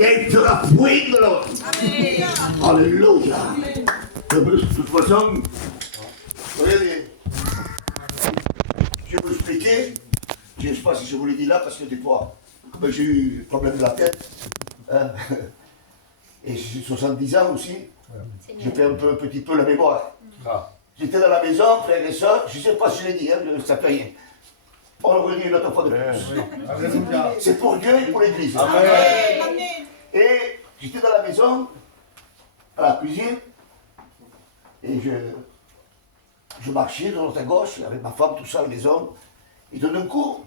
et il fera fruit de l'autre. Alléluia. De toute façon, regardez, je vais vous expliquer, je ne sais pas si je vous l'ai dit là, parce que des fois, comme j'ai eu des problèmes de la tête, hein, et j'ai 70 ans aussi, j'ai fait un petit peu la mémoire. J'étais dans la maison, frères et sœurs, je ne sais pas si je l'ai dit, hein, ça fait rien. On le redit une autre fois de plus. C'est pour Dieu et pour l'Église. Et j'étais dans la maison, à la cuisine, et je marchais de droite à gauche avec ma femme, tout ça à la maison, et tout d'un coup,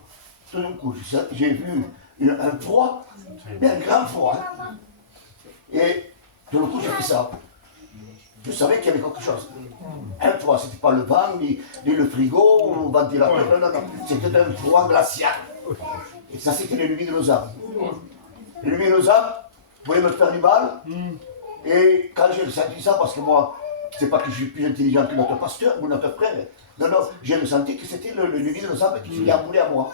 j'ai vu un froid, mais un grand froid. Et tout d'un coup, j'ai fait ça. Je savais qu'il y avait quelque chose. Un froid, c'était pas le vent, ni le frigo, ou le ventilateur, non. C'était un froid glacial. Et ça, c'était l'ennemi de nos âmes. L'ennemi de nos âmes voulait me faire du mal. Et quand j'ai ressenti ça, parce que moi, c'est pas que je suis plus intelligent que notre pasteur ou notre frère. Non, j'ai ressenti que c'était l'ennemi de nos âmes qui voulait en à moi.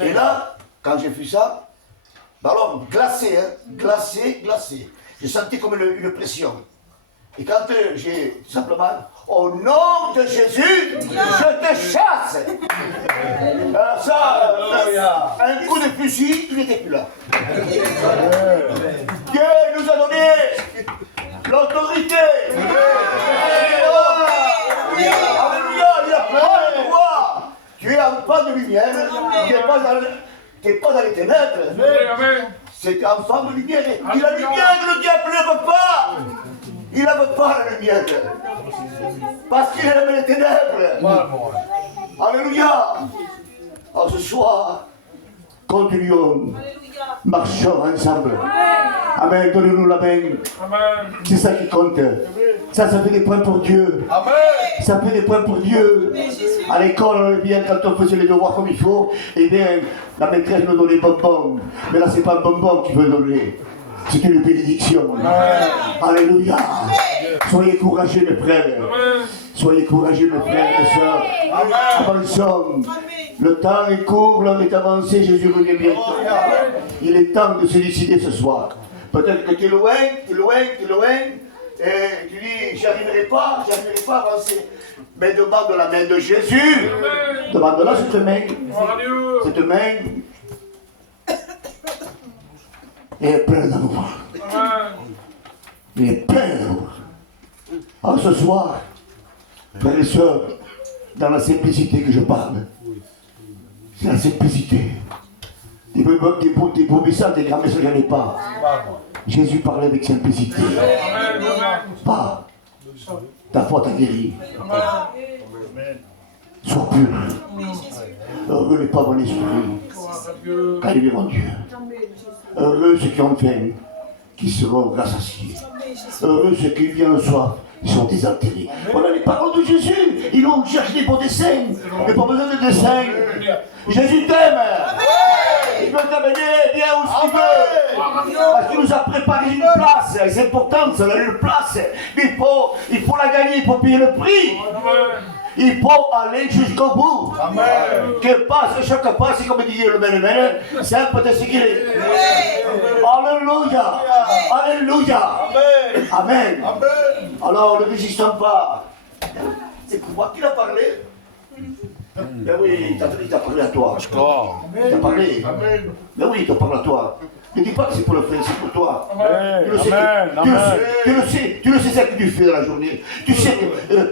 Et là, quand j'ai vu ça, bah alors, glacé, hein, glacé. J'ai senti comme une pression. Et quand j'ai simplement, au nom de Jésus, je te chasse. Alors ça, un coup de fusil, il n'était plus là. Dieu nous a donné l'autorité. Alléluia, il a pas le droit. Tu es enfant de lumière, tu n'es pas dans les ténèbres. C'est enfant de lumière. Et la lumière, le diable ne veut pas. Il n'aime pas la lumière. Parce qu'il aime les ténèbres. Alléluia. Alors ce soir, continuons. Marchons ensemble. Amen. Donnez-nous la main. C'est ça qui compte. Ça fait des points pour Dieu. Ça fait des points pour Dieu. À l'école, bien, quand on faisait les devoirs comme il faut, eh bien, la maîtresse nous donnait bonbons. Mais là, c'est pas un bonbon qu'il veut donner. C'est une bénédiction. Alléluia. Soyez courageux, mes frères. Soyez courageux, mes frères et sœurs. Avançons. Le temps est court, l'heure est avancée, Jésus revient bientôt. Il est temps de se décider ce soir. Peut-être que tu es loin, et tu dis, j'arriverai pas à avancer. Mais demande la main de Jésus. Demande-la cette main. Cette main. Il est plein d'amour. Il est plein d'amour. Alors ce soir, frères et sœurs, dans la simplicité que je parle, c'est la simplicité. Des brebis saintes, des grands messages, j'en ai pas. Jésus parlait avec simplicité. Pas. Ta foi t'a guéri. Sois pur. Heureux les pauvres en esprit, car ils verront Dieu. Heureux ceux qui ont faim, qui seront rassasiés. Heureux ceux qui viennent soir, ils sont désaltérés. Voilà les paroles de Jésus. Ils ont cherché des bons dessins. Il n'y a pas besoin de dessins. Jésus t'aime. Il veut t'amener bien où il veut. Parce qu'il nous a préparé une place. C'est important, ça, une place. Mais il faut la gagner, il faut payer le prix. Il faut aller jusqu'au bout. Que passe chaque pas, c'est comme dit le Bénémen, c'est un peu de sécurité. Alléluia. Alléluia. Amen. Alors ne résistons pas. C'est pour moi qu'il a parlé. Ben oui, il t'a parlé à toi. Il t'a parlé. Ben oui, il t'a parlé à toi. Ne dis pas que c'est pour le frère, c'est pour toi. Tu le sais ce que tu fais dans la journée. Tu sais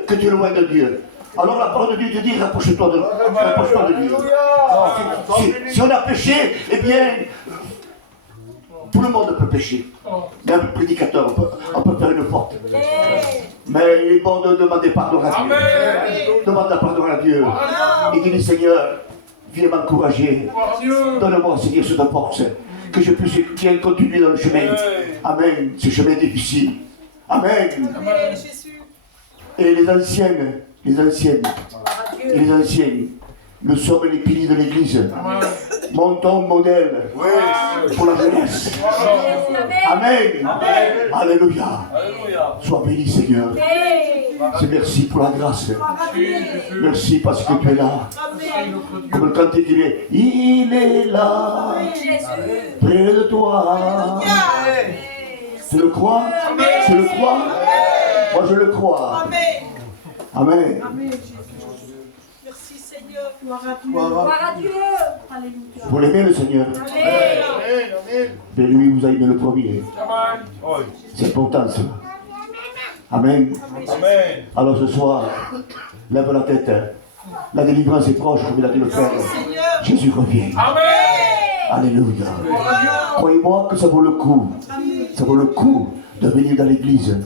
que tu es loin de Dieu. Alors la parole de Dieu te dit, rapproche-toi de Dieu. Si on a péché, eh bien, tout le monde peut pécher. Même le prédicateur, on peut faire une faute. Mais il est bon de demander pardon à Dieu. Demande pardon à Dieu. Et dis, Seigneur, viens m'encourager. Donne-moi, Seigneur, cette force. Que je puisse bien continuer dans le chemin. Amen. Ce chemin difficile. Amen. Et les anciennes, nous sommes les piliers de l'Église. Montons modèle pour la jeunesse. Amen. Alléluia. Sois béni, Seigneur. C'est merci pour la grâce. Merci parce que tu es là. Comme le cantique, il est là, près de toi. Tu le crois? Tu le crois? Moi je le crois. Amen. Merci Seigneur. Gloire à Dieu. Alléluia. Vous l'aimez le Seigneur? Mais lui vous a aimé le premier. C'est important ça. Amen. Alors ce soir, lève la tête. La délivrance est proche, comme il a dit le Père. Jésus revient. Alléluia. Croyez-moi que ça vaut le coup. Ça vaut le coup de venir dans l'église.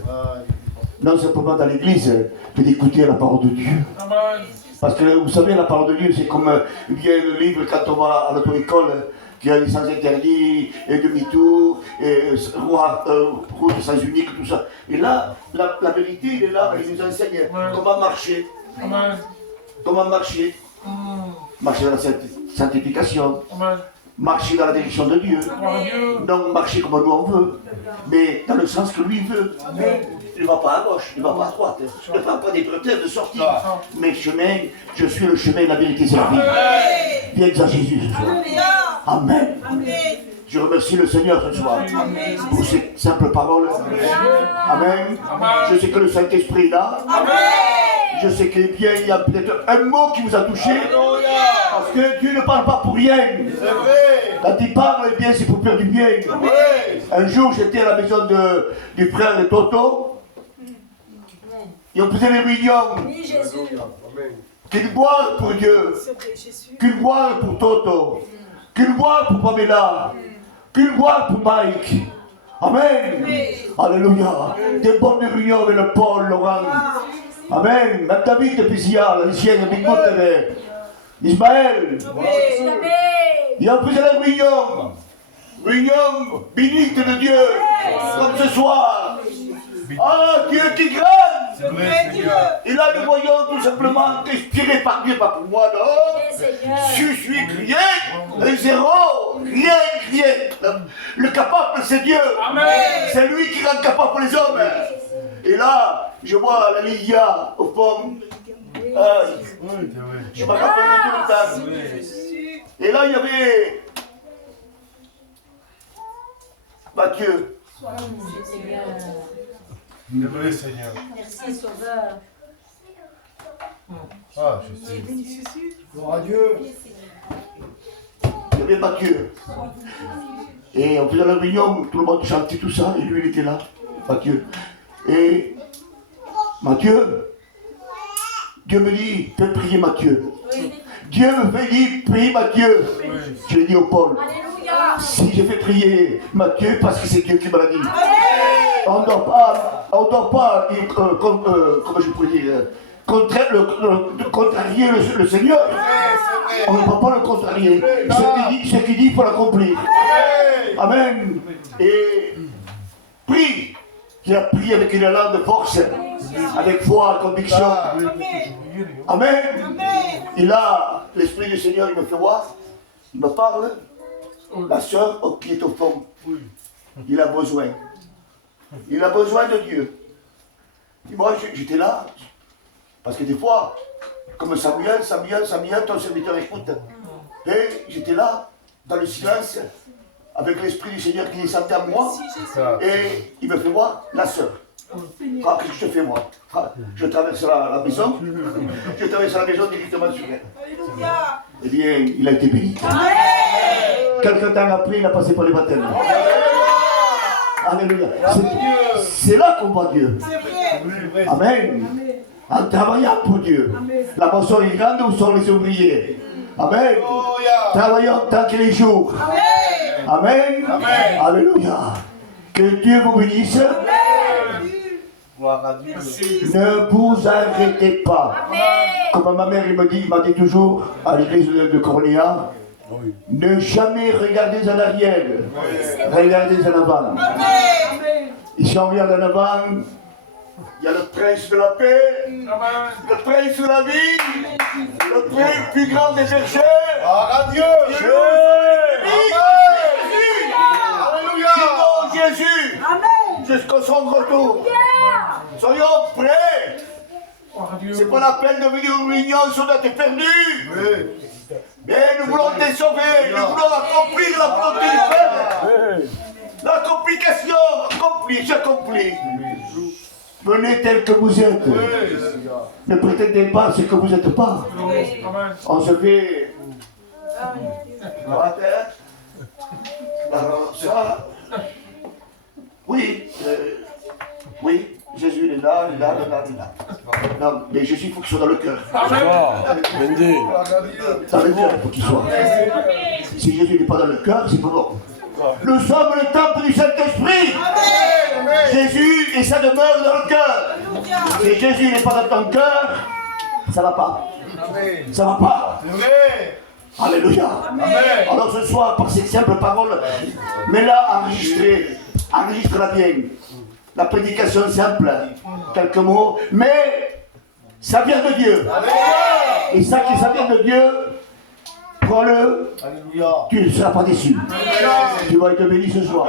Non simplement dans l'église, mais d'écouter la parole de Dieu. Parce que vous savez, la parole de Dieu, c'est comme bien le livre quand on va à l'auto-école, qui a les sens interdits, et demi-tour, et route sans unique, tout ça. Et là, la vérité, il est là, il nous enseigne comment marcher. Comment marcher. Marcher dans la sanctification. Marcher dans la direction de Dieu. Non marcher comme nous on veut, mais dans le sens que lui veut. Il ne va pas à gauche, il ne va pas à droite. Il ne prend pas des prétextes de sortie. Mais chemin, je suis le chemin, la vérité, c'est la vie. Viens à Jésus ce soir. Amen. Je remercie le Seigneur ce soir pour ces simples paroles. Amen. Je sais que le Saint-Esprit est là. Je sais qu'il y a peut-être un mot qui vous a touché. Parce que Dieu ne parle pas pour rien. Quand il parle, eh bien, c'est pour faire du bien. Un jour, j'étais à la maison du frère de Toto. Et on faisait les réunions. Qu'une gloire pour Dieu. Qu'une gloire pour Toto. Qu'une gloire pour Pamela. Qu'une gloire pour Mike. Amen. Alléluia. Des bonnes réunions avec le Paul, Laurent. Amen. Même David de Pézia, l'ancien de Big Ismaël. Et on faisait la réunion. Réunion bénite de Dieu. Comme ce soir. Ah, Dieu qui grande. Et là, nous voyons tout simplement inspiré par Dieu, pas pour moi, non. Je suis rien, un zéro, rien. Le capable, c'est Dieu. C'est lui qui rend capable les hommes. Et là, je vois la Lydia au fond. Je me rappelle tout le temps. Et là, il y avait Mathieu. Désolé Seigneur. Merci Sauveur. Ah, je sais. Gloire à Dieu. Il y avait Mathieu. Et on faisait la réunion, tout le monde chantait tout ça, et lui il était là, Mathieu. Et Mathieu, Dieu me dit, fais prier Mathieu. Dieu me fait dire, prie Mathieu. Je l'ai dit au Paul. Alléluia. Si j'ai fait prier Mathieu, parce que c'est Dieu qui me l'a dit. On ne doit pas, comment je pourrais dire, contrarier le Seigneur. On ne peut pas le contrarier. Ce qu'il dit, il faut l'accomplir. Amen. Et prie. Il a prié avec une langue de force, avec foi, conviction. Amen. Et là, l'Esprit du Seigneur, il me fait voir, il me parle. La sœur qui est au fond, il a besoin. Il a besoin de Dieu. Et moi, j'étais là. Parce que des fois, comme Samuel, ton serviteur écoute. Et j'étais là, dans le silence, avec l'Esprit du Seigneur qui descendait à moi. Et il me fait voir la sœur. Ah, qu'est-ce que je fais moi? Je traverse la maison. Je traverse la maison directement sur elle. Eh bien, il a été béni. Quelque temps après, il a passé par les baptêmes. Alléluia. C'est là qu'on voit Dieu. Amen. En travaillant pour Dieu. La moisson est grande où sont les ouvriers. Amen. Travaillons tant qu'il est jour. Amen. Alléluia. Que Dieu vous bénisse. Ne vous arrêtez pas. Comme ma mère m'a dit toujours à l'église de Cornéa, ne jamais regarder en arrière, regardez en avant. Et si on regarde en avant, il y a le prince de la paix, le prince de la vie, le plus grand des bergers. Dieu. Jésus, jusqu'au son retour. Soyons prêts. C'est pas la peine de venir aux réunions si on a été perdu. Mais nous voulons te sauver, nous voulons accomplir la volonté du Père. La complication, j'ai accompli. Venez tel que vous êtes. Ne prétendez pas ce que vous n'êtes pas. On se fait la tête. Alors ça, oui, oui, Jésus il est là, il est là, il est là, il est là. Non, mais Jésus, il faut qu'il soit dans le cœur. Dans le cœur, il faut qu'il soit. Si Jésus n'est pas dans le cœur, c'est pas bon. Nous sommes le temple du Saint-Esprit. Jésus et sa demeure dans le cœur. Si Jésus n'est pas dans ton cœur, ça va pas. Ça va pas. Alléluia. Alors ce soir, par ces simples paroles, mets-la enregistrée. Enregistre-la bien. La prédication simple, quelques mots, mais ça vient de Dieu. Et ça qui ça vient de Dieu, prends-le, tu ne seras pas déçu. Tu vas être béni ce soir.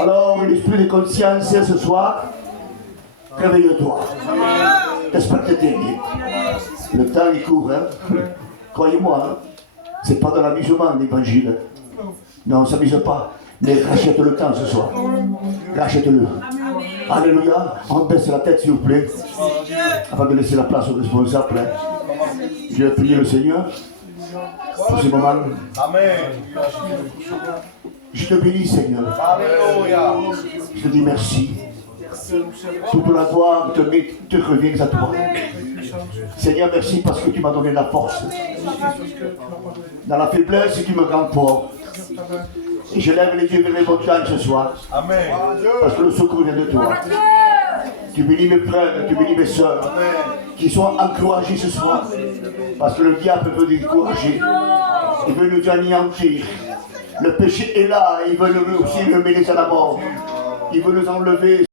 Alors, l'esprit de conscience ce soir, réveille-toi. J'espère que tu es bien. Le temps il court, hein. Croyez-moi, hein. C'est pas dans l'amusement l'évangile. Non, on ne s'amuse pas. Mais rachète le temps ce soir. Rachète-le. Alléluia. On baisse la tête s'il vous plaît. Avant de laisser la place aux responsables. Je vais prier le Seigneur pour ce moment. Amen. Je te bénis Seigneur. Alléluia. Je te dis merci. Toute la gloire te revient à toi. Seigneur, merci parce que tu m'as donné la force. Dans la faiblesse, tu me rends fort. Et je lève les yeux vers les montagnes ce soir. Amen. Parce que le secours vient de toi. Tu bénis mes frères, tu bénis mes soeurs. Qui sont encouragés ce soir. Parce que le diable veut nous décourager. Il veut nous anéantir. Le péché est là. Il veut nous aussi le mêler à la mort. Il veut nous enlever